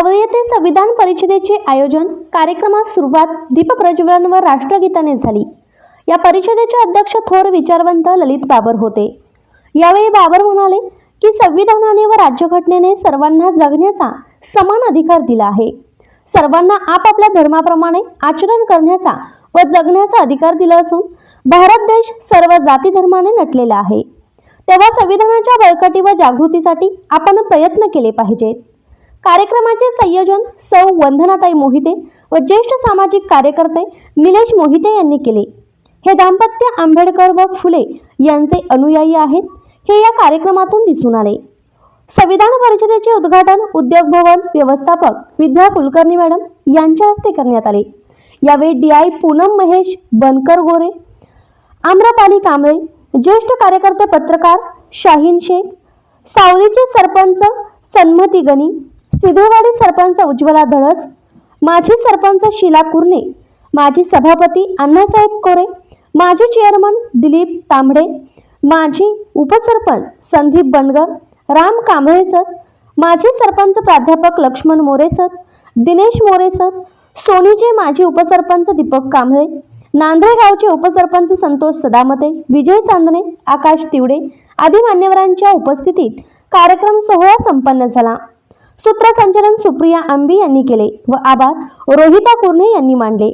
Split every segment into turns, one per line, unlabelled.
सावरी येथे संविधान परिषदेचे आयोजन कार्यक्रमास सुरुवात दीपप्रज्वलन व राष्ट्रगीताने झाली. या परिषदेचे अध्यक्ष थोर विचारवंत ललित बाबर होते. यावेळी बाबर म्हणाले की संविधानाने व राज्यघटनेने सर्वांना जगण्याचा समान अधिकार दिला आहे. सर्वांना आपापल्या धर्माप्रमाणे आचरण करण्याचा व जगण्याचा अधिकार दिला असून भारत देश सर्व जाती धर्माने नटलेला आहे. तेव्हा संविधानाच्या बळकटी व जागृतीसाठी आपण प्रयत्न केले पाहिजेत. कार्यक्रमाचे संयोजन सौ वंदनाताई मोहिते व ज्येष्ठ सामाजिक कार्यकर्ते निलेश मोहिते यांनी केले. हे दाम्पत्य आंबेडकर व फुले यांचे अनुयायी आहेत हे या कार्यक्रमातून दिसून आले. संविधान परिषदेचे उद्घाटन उद्योग भवन व्यवस्थापक विद्या कुलकर्णी मॅडम यांच्या हस्ते करण्यात आले. यावेळी डी आय पूनम महेश बनकर गोरे आम्रपाली कांबळे ज्येष्ठ कार्यकर्ते पत्रकार शाहीन शेख सावरीचे सरपंच सन्मती गणी सिधेवाडी सरपंच उज्ज्वला धडस माजी सरपंच शीला कुर्णे माजी सभापती अण्णासाहेब कोरे माजी चेअरमन दिलीप तांबडे माजी उपसरपंच संदीप बनगर राम कांबळे सर माजी सरपंच प्राध्यापक लक्ष्मण मोरे सर दिनेश मोरे सर सोनीचे माजी उपसरपंच दीपक कांबळे नांद्रे गावचे उपसरपंच संतोष सदामते विजय चांदणे आकाश तिवडे आदी मान्यवरांच्या उपस्थितीत कार्यक्रम सोहळा संपन्न झाला. सूत्रसंचलन सुप्रिया आंबे यांनी केले व आभार रोहिता कुर्णे यांनी मांडले.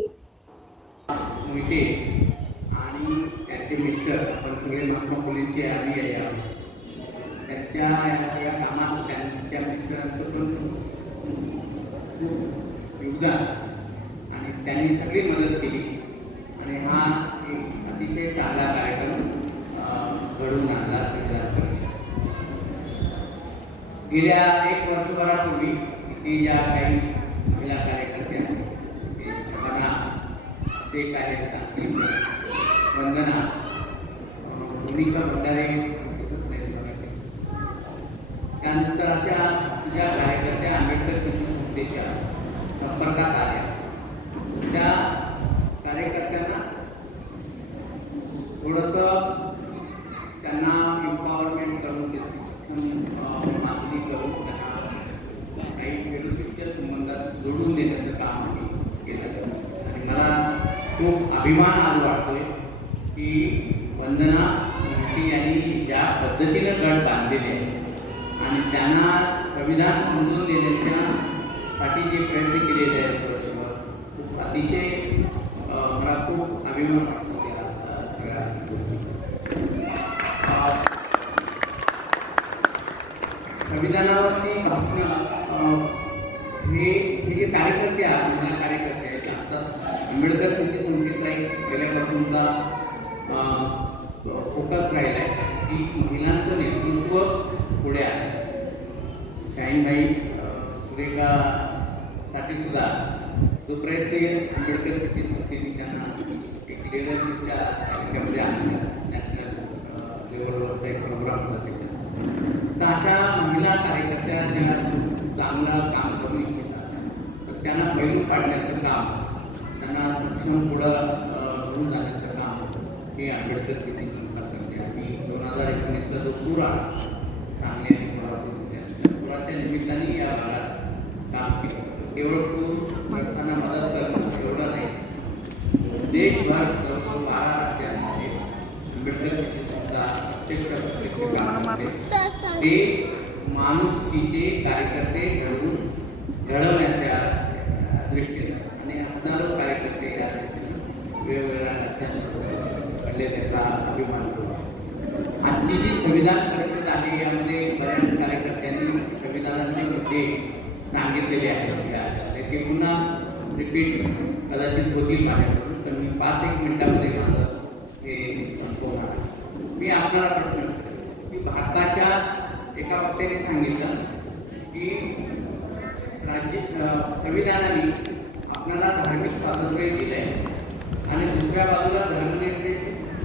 आणि त्यांनी सगळी मदत केली. आणि हा एक अतिशय चांगला कार्यक्रम घडून आणला. गेल्या एक वर्षभरापूर्वी इथे ज्या काही महिला कार्यकर्त्या आहेत ते छगना शेख वंदना भूमिका भंडारे त्यानंतर अशा ज्या कार्यकर्त्या आंबेडकर संस्थेच्या संपर्कात आल्या त्या कार्यकर्त्यांना थोडंसं जोडून देण्याचं काम केलं जातं आणि मला खूप अभिमान आज वाटतोय की वंदना मुंशी यांनी ज्या पद्धतीनं गट बांधलेले आहे आणि त्यांना संविधान समजून देण्याच्या जे प्रयत्न केलेले आहेत वर्षभर खूप अतिशय मला खूप अभिमान वाटतो त्या सगळ्या गोष्टी संविधानावरची भाषणं अं, हे हे जे कार्यकर्ते आहेत महिला कार्यकर्ते आहेत आता आंबेडकर संधी संस्थेचा एक पहिल्यापासूनचा फोकस राहिला आहे. की महिलांचं नेतृत्व पुढे आहे. शाहीनबाई अं, सुरेखा साठी सुद्धा जो प्रयत्न आंबेडकर सिटी संस्थेने त्यांना एक लिडरशिपच्या ह्याच्यामध्ये आणला. नॅशनल लेवलवरचा एक प्रोग्राम होता त्याच्यात तर अशा महिला कार्यकर्त्या ज्या चांगलं काम करू इच्छितात तर त्यांना पैलू काढण्याचं काम त्यांना सक्षम पुढं अं, घेऊन जाण्याचं काम हे आंबेडकर सिटी संस्था करते. आणि दोन हजार एकोणीसला जो पूर आला सांगली आणि कोल्हापूर त्या पुराच्या निमित्ताने या भागात काम केलं केवळ पूर रस्त्यांना मदत करणं एवढं नाही. देशभर जवळजवळ बारा राज्यांमध्ये आंबेडकर सिटी संस्था प्रत्यक्ष प्रत्यक्ष काम करते. ते माणुसकीचे कार्यकर्ते घडवून घडवण्याच्या दृष्टीने आणि हजारो कार्यकर्ते या दृष्टीने वेगवेगळ्या राज्यांमध्ये घडले त्याचा अभिमान आमची जी संविधान परिषद आहे यामध्ये बऱ्याच कार्यकर्त्यांनी संविधानाचे मुद्दे सांगितलेले आहेत. ते पुन्हा रिपीट कदाचित होतील माझ्याकडून तर मी पाच एक मिनिटामध्ये माझं हे संपवणार मी आपल्याला प्रश्न की भारताच्या एका वक्त्याने सांगितलं की राज्य संविधानाने आपल्याला धार्मिक स्वातंत्र्य दिलं आहे आणि दुसऱ्या बाजूला धर्मने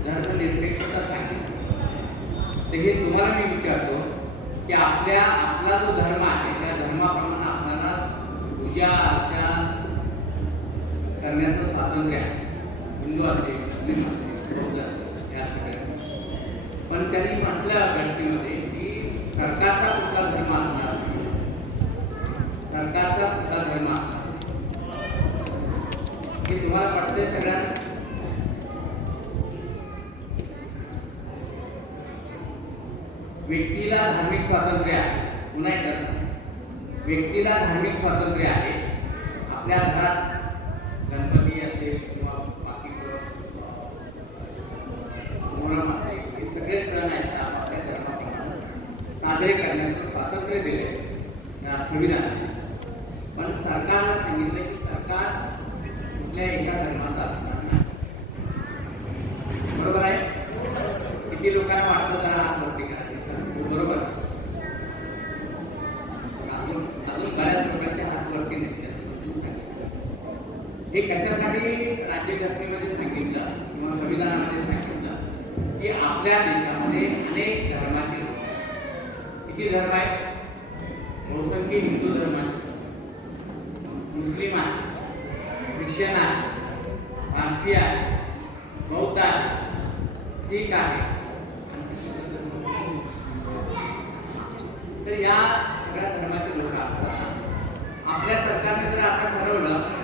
धर्मनिरपेक्षता सांगितली तर हे तुम्हाला मी विचारतो की आपल्या आपला जो धर्म आहे त्या धर्माप्रमाणे आपल्याला पूजा अर्चा करण्याचं स्वातंत्र्य आहे. हिंदू असेल मुस्लिम असेल बौद्ध असेल या सगळ्या पण त्यांनी म्हटलं घटनेमध्ये की सरकारचा कुठला धर्म असणार नाही? सरकारचा धर्म असणार हे तुम्हाला वाटतंय सगळ्यांना? व्यक्तीला धार्मिक स्वातंत्र्य आहे. पुन्हा एकदा व्यक्तीला धार्मिक स्वातंत्र्य आहे. आपल्या घरात गणपती असेल किंवा बाकीचं मोहरम असेल हे सगळे सण आहेत ते आपल्या धर्माप्रमाणे साजरे करण्याचं स्वातंत्र्य दिले या संविधानाने पण सरकारला सांगितलं की सरकार कुठल्या एका धर्माचा असणार नाही बरोबर आहे किती लोकांना वाटतं जरा हात वरती करा हे सांगतो. बरोबर आहे. अजून अजून बऱ्याच लोकांचे हात वरती नाही आहेत. समजून सांगितलं. हे कशासाठी राज्यघटनेमध्ये सांगितलं किंवा संविधानामध्ये सांगितलं? की आपल्या देशामध्ये अनेक धर्माचे लोक किती धर्म आहेत? बहुसंख्य हिंदू धर्म आहे. मुस्लिम आहे. ख्रिश्चन आहे. पारसी आहे. बौद्ध आहे. शीख आहे. तर या सगळ्या धर्माचे लोक असतात. आपल्या सरकारने जर असं ठरवलं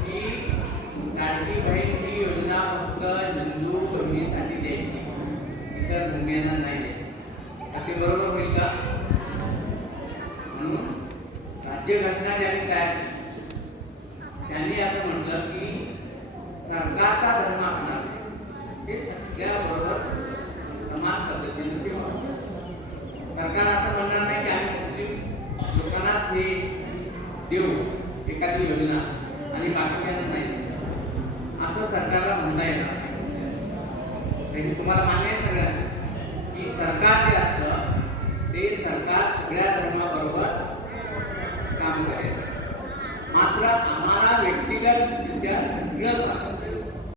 की लाडकी बहीण ही योजना फक्त हिंदू बहिणीसाठी द्यायची इतर नाही तर ते बरोबर होईल का? म्हणून राज्यघटना ज्यांनी तयार केली त्यांनी असं म्हटलं की सरकारचा धर्म असणार हे सगळ्याबरोबर समान पद्धतीने किंवा सरकार असं म्हणणार नाही की आम्ही मुस्लिम लोकांनाच हे देऊ एखादी योजना आणि बाकीच्यांना नाही असं सरकारला म्हणता येणार नाही. हे तुम्हाला मान्य आहे सगळ्यांना? की सरकार जे असतं ते सरकार सगळ्या धर्माबरोबर काम करेल. मात्र आम्हाला व्यक्तिगतरित्या न